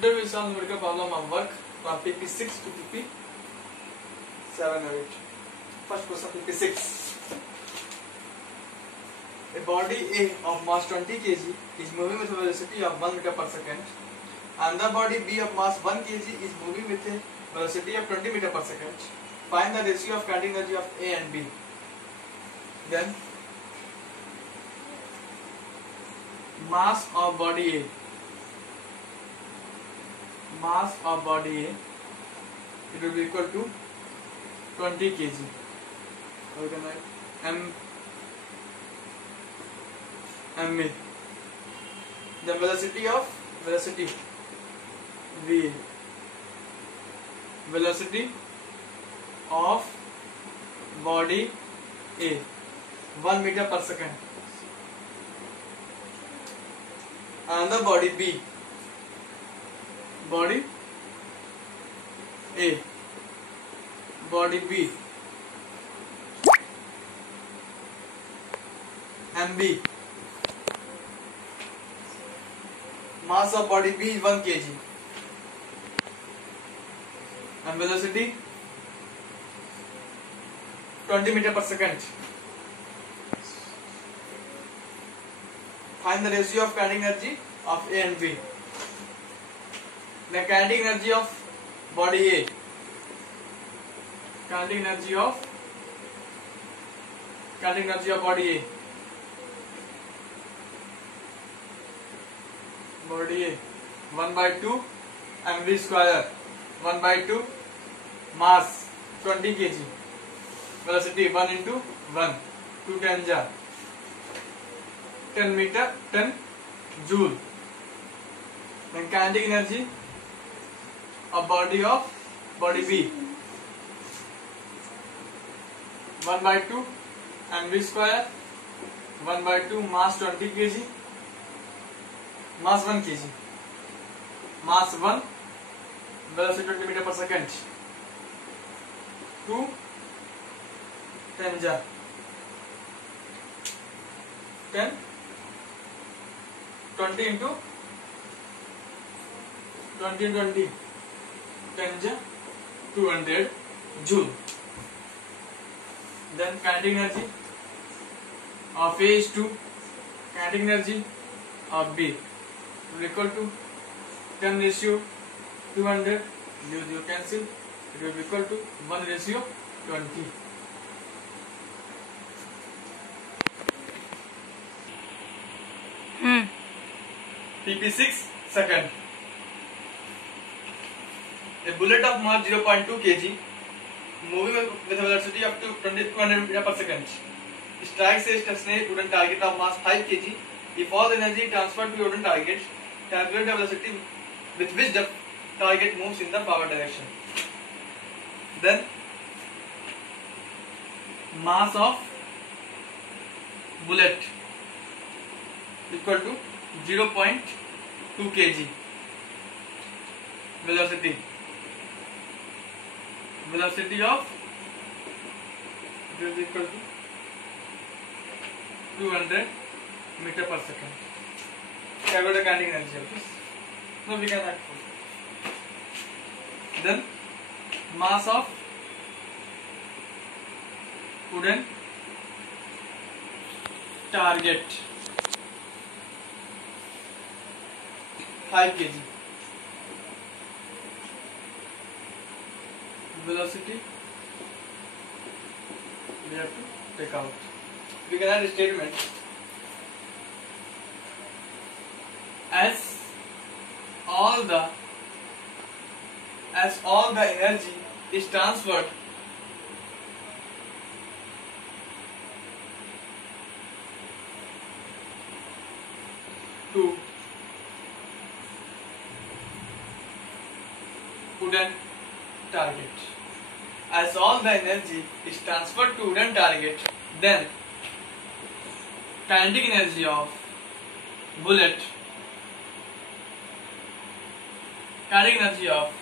Today we solve numerical problem of work from PP6 to PP7 or 8. First question, PP6. A body A of mass 20 kg is moving with a velocity of 1 meter per second, and the body B of mass 1 kg is moving with a velocity of 20 meter per second. Find the ratio of kinetic energy of A and B. Then mass of body A. Mass of body A, it will be equal to 20 kg. How can I m A. The velocity V. Velocity of body A 1 meter per second, and the body B. Body A, body B, MB. Mass of body B is 1 kg and velocity 20 meter per second. Find the ratio of kinetic energy of A and B. The kinetic energy of body A, kinetic energy of body A, body A 1 by 2 mv square, 1 by 2 mass 20 kg, velocity 1 into 1, 2 10 ja 10 meter 10 joule. Then kinetic energy of body B 1 by 2 mv square, 1 by 2 mass 20 kg, mass 1 kg, mass 1, velocity 20 meter per second, 2 10 ja 10 20 into 20 10 ja 200 joule. Then kinetic energy of A is 2, kinetic energy of B will equal to 10 ratio 200, 0 cancel, it will be equal to 1 ratio 20. PP6 second. A bullet of mass 0.2 kg moving with a velocity up to 200 meter per second strikes a stationary wooden target of mass 5 kg. If all energy transferred to wooden target, calculate the velocity with which the target moves in the forward direction. Then mass of bullet equal to 0.2 kg. Velocity of it is equal to 200 meter per second. Calculate the kinetic energy of this. So we can add force. Then mass of wooden target 5 kg. Velocity we have to take out. We can add a statement as all the energy is transferred to wooden target. As all the energy is transferred to wooden target, then kinetic energy of bullet, kinetic energy of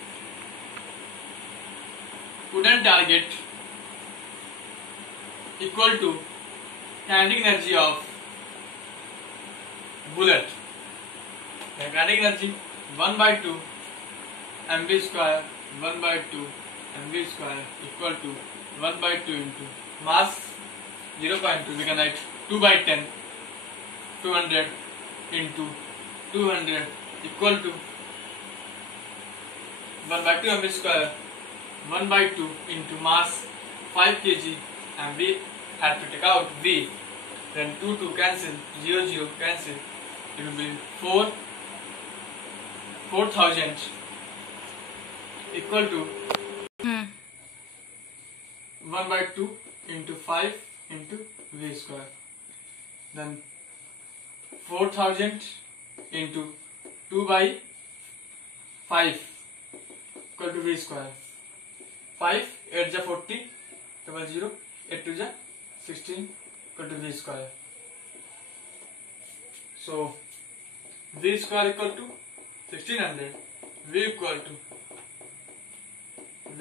wooden target equal to kinetic energy of bullet. The kinetic energy 1 by 2 mv square 1 by 2 mv square equal to 1 by 2 into mass 0.2. We can write 2 by 10 200 into 200 equal to 1 by 2 mv square 1 by 2 into mass 5 kg, and we had to take out v. Then 2 cancel, 0 cancel. It will be 4000 equal to 1 by 2 into 5 into v square. Then 4000 into 2 by 5 equal to v square. 5 8 ja 40 0 8 2 ja 16 equal to v square. So v square equal to 1600. V equal to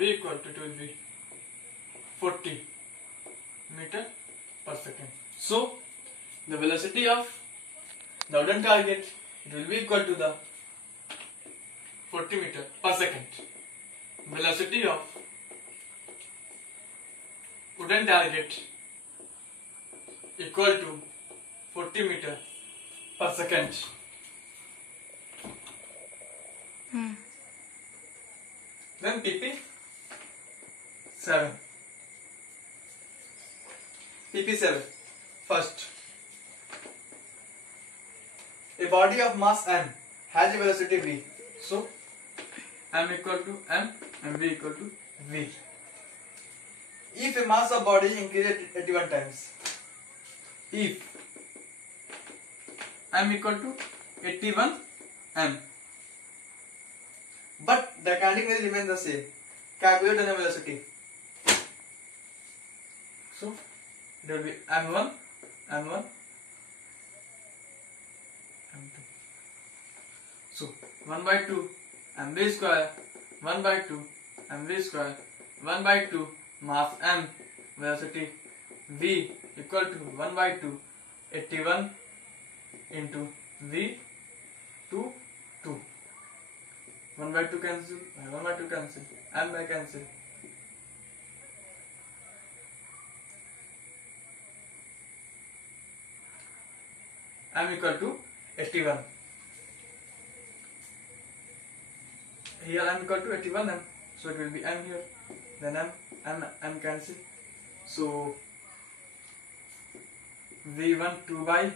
it will be 40 meter per second. So the velocity of the wooden target, it will be equal to the 40 meter per second. Velocity of wooden target equal to 40 meter per second. Then PP7. PP7. First, a body of mass m has a velocity v. So m equal to m and v equal to v. If a mass of body increases 81 times, if m equal to 81 m, but the counting will remain the same, calculate the velocity. So it will be m1, m2. So 1 by 2 mv square 1 by 2 mv square 1 by 2 mass m, velocity v equal to 1 by 2 81 into v 2 2. 1 by 2 cancel, 1 by 2 cancel, m by cancel. M equal to 81. Here m equal to 81 m, so it will be m here. Then m cancel. So v1 2 by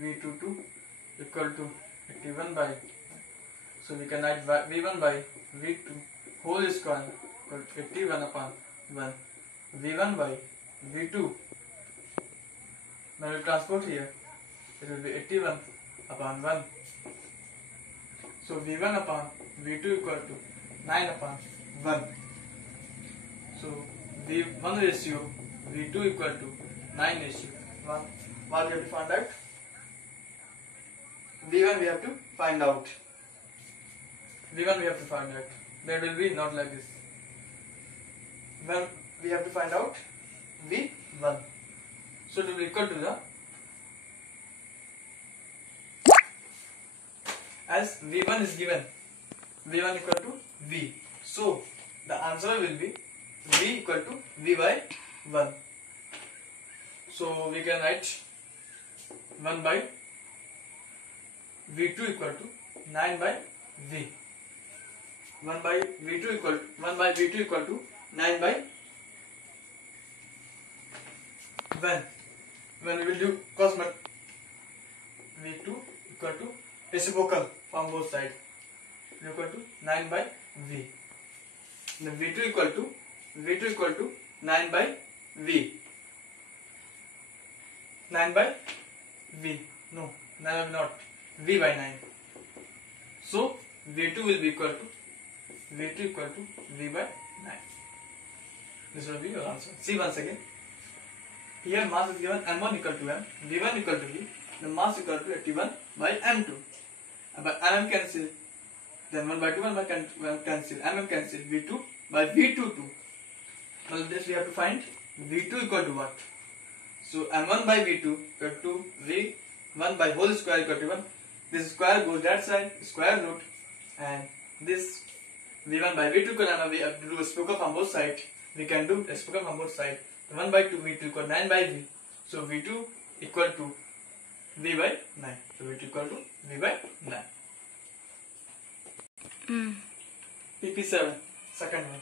v2 2 equal to 81 by. So we can write v1 by v2 whole square equal to 81 upon 1. v1 by v2. Now we transport here. It will be 81 upon 1. So v1 upon v2 equal to 9 upon 1. So v1 ratio v2 equal to 9 ratio 1. What we have to find out? v1 we have to find out. v1 we have to find out. That will be not like this. When we have to find out v1. So it will be equal to the, as v1 is given, v1 equal to v. So the answer will be v equal to v by 1. So we can write 1 by v2 equal to 9 by v. 1 by v2 equal to 9 by 1. When we will do cos v2 equal to reciprocal from both sides, equal to 9 by v. The v2 equal to 9 by v. 9 by v. No, 9 not. V by 9. So v2 will be equal to v by 9. This will be your answer. See once again. Here mass is given m1 equal to m, v1 equal to v. The mass equal to 81 by m2. But mm cancel. Then 1 by 2 1 by cancel. Mm cancel. v2 by v2 2. Now this we have to find v2 equal to what? So m1 by v2 equal to v1 by whole square equal to 1. This square goes that side, square root, and this V1 by V2 को लेना, we have to do reciprocal from both sides. We can do reciprocal from both sides. 1 by 2 V2 equal 9 by V. So V2 equal to V by 9. So V2 equal to V by 9. PP7, second one.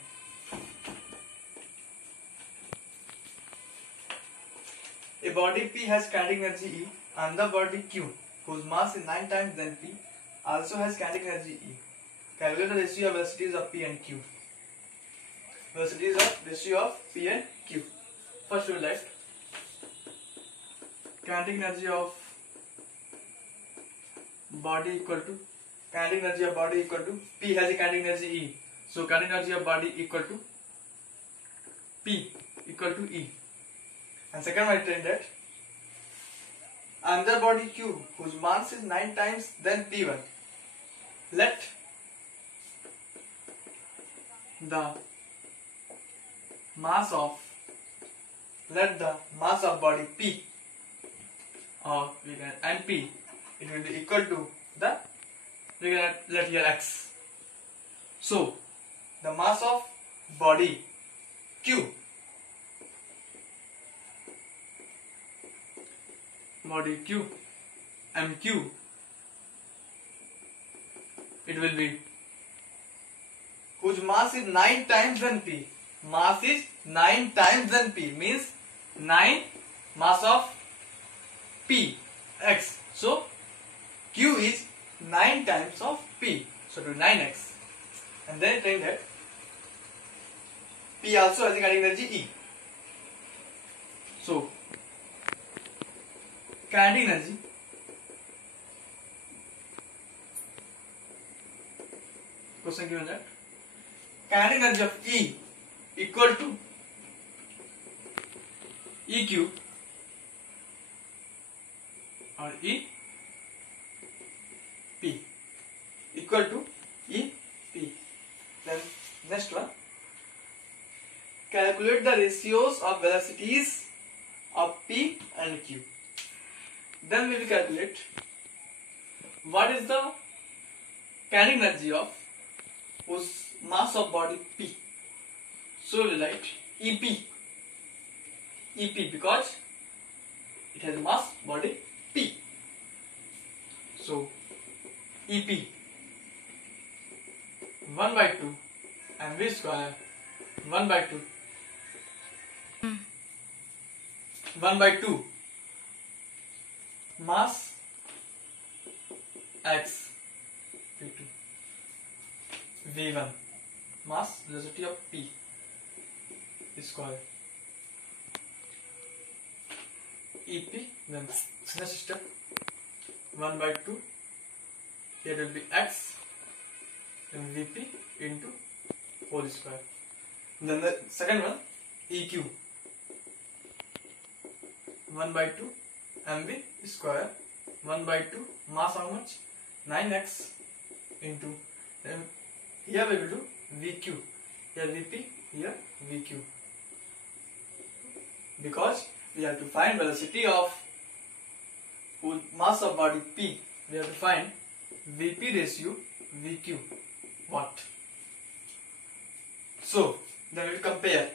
A body P has kinetic energy E and the body Q, whose mass is 9 times than P, also has kinetic energy E. Calculate the ratio of velocities of P and Q. Velocities of ratio of P and Q. First we will write kinetic energy of body equal to P has a kinetic energy E. So kinetic energy of body equal to P equal to E. And second one I write that another body Q, whose mass is 9 times than P1. Let the mass of body P, or we can MP, it will be equal to the, we can let here X. So the mass of body Q, MQ, it will be, whose mass is 9 times than P. Mass is 9 times than P, means 9 mass of P, X. So Q is 9 times of P. So to 9x. And then it that P also has a kinetic energy E. So kinetic energy question given that kinetic energy of E equal to EQ or EP equal to EP. Then next one, calculate the ratios of velocities of P and Q. Then we will calculate what is the kinetic energy of whose mass of body P. So we will write EP because it has mass body P. So EP 1 by 2 mv square 1 by 2 mass X P2 V1 mass velocity of P square EP. Then next step 1 by 2, here will be X Vp into whole square. Then the second one EQ 1 by 2 mv square 1 by 2 mass how much 9x into, then here we will do VQ, here Vp, here VQ, because we have to find velocity of mass of body P. We have to find Vp ratio VQ. What? So then we will compare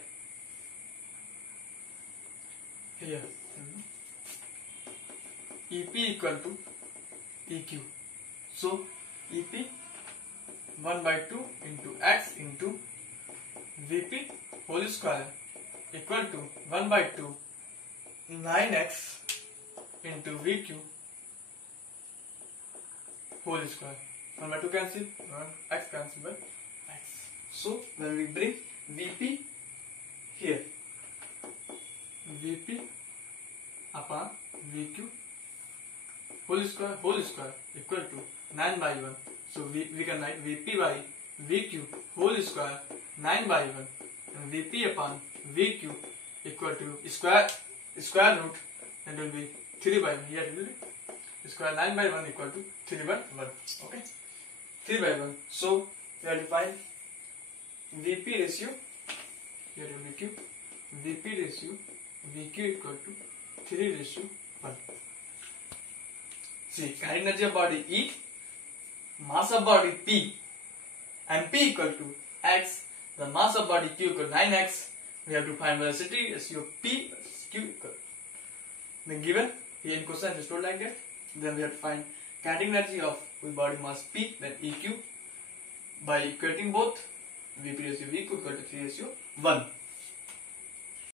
here EP equal to EQ. So EP 1 by 2 into X into Vp whole square equal to 1 by 2 9x into VQ whole square. 1 by 2 cancel, 1 x cancel by x. So when we bring Vp here, Vp upon VQ whole square equal to 9 by 1. So we can write Vp by VQ whole square 9 by 1 and Vp upon VQ equal to square root, and will be 3 by 1. Here it will be square 9 by 1 equal to 3 by 1. Okay, 3 by 1. So we have to find Vp ratio, here will be Q, Vp ratio VQ equal to 3 ratio 1. See, kinetic energy of body E, mass of body P, and P equal to x, the mass of body Q equal to 9x, we have to find velocity ratio P versus Q equal. Then given here in question is told like that, then we have to find kinetic energy of body mass P, then EQ by equating both V P ratio V equal to 3 ratio 1.